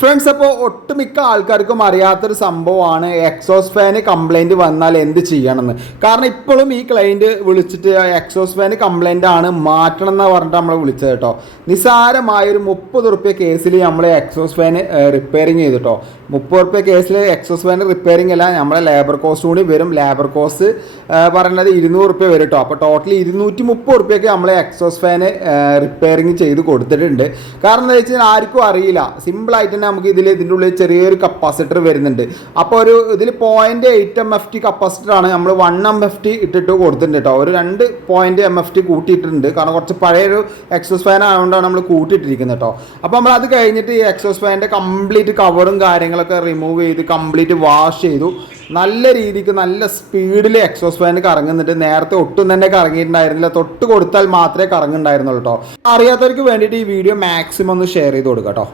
Friends, അപ്പോൾ ഒട്ടുമിക്ക ആൾക്കാർക്കും അറിയാത്തൊരു സംഭവമാണ് എക്സോസ് ഫാന് കംപ്ലൈൻറ്റ് വന്നാൽ എന്ത് ചെയ്യണമെന്ന്. കാരണം ഇപ്പോഴും ഈ ക്ലയൻറ്റ് വിളിച്ചിട്ട് എക്സോസ് ഫാന് കംപ്ലൈൻ്റ് ആണ്, മാറ്റണം എന്ന് പറഞ്ഞിട്ട് നമ്മൾ വിളിച്ചത് കേട്ടോ. നിസ്സാരമായൊരു 30 റുപ്യ കേസിൽ നമ്മൾ എക്സോസ് ഫാന് റിപ്പയറിങ് ചെയ്തു കേട്ടോ. 30 റുപ്യ കേസിൽ എക്സോസ് ഫാന് റിപ്പയറിങ് അല്ല, നമ്മളെ ലേബർ കോസ്റ്റ് കൂടി വരും. ലേബർ കോസ്റ്റ് പറയുന്നത് 200 റുപ്യ വരും കേട്ടോ. അപ്പോൾ ടോട്ടൽ 230 റുപ്യക്ക് നമ്മൾ എക്സോസ് ഫാന് റിപ്പയറിങ് ചെയ്ത് കൊടുത്തിട്ടുണ്ട്. കാരണം എന്താ വെച്ചാൽ ആർക്കും അറിയില്ല, സിമ്പിളായിട്ട് തന്നെ നമുക്ക് ഇതിൻ്റെ ഉള്ളിൽ ചെറിയൊരു കപ്പാസിറ്റർ വരുന്നുണ്ട്. അപ്പോൾ ഇതിൽ 0.8 MFT കപ്പാസിറ്ററാണ് നമ്മൾ 1 MFT ഇട്ടിട്ട് കൊടുത്തിട്ടുണ്ട് കേട്ടോ. ഒരു 2 MFT കൂട്ടിയിട്ടുണ്ട്, കാരണം കുറച്ച് പഴയൊരു എക്സോസ് ഫാൻ ആയതുകൊണ്ടാണ് നമ്മൾ കൂട്ടിയിട്ടിരിക്കുന്നത് കേട്ടോ. അപ്പോൾ നമ്മൾ അത് കഴിഞ്ഞിട്ട് ഈ എക്സോസ് ഫാനിൻ്റെ കംപ്ലീറ്റ് കവറും കാര്യങ്ങളൊക്കെ റിമൂവ് ചെയ്ത് കംപ്ലീറ്റ് വാഷ് ചെയ്തു. നല്ല രീതിക്ക് നല്ല സ്പീഡിൽ എക്സോസ് ഫാൻ കറങ്ങുന്നുണ്ട്. നേരത്തെ ഒട്ടും തന്നെ കറങ്ങിയിട്ടുണ്ടായിരുന്നില്ല, തൊട്ട് കൊടുത്താൽ മാത്രമേ കറങ്ങുന്നുണ്ടായിരുന്നുള്ളൂ കേട്ടോ. അറിയാത്തവർക്ക് വേണ്ടിയിട്ട് ഈ വീഡിയോ മാക്സിമം ഒന്ന് ഷെയർ ചെയ്ത് കൊടുക്കാം കേട്ടോ.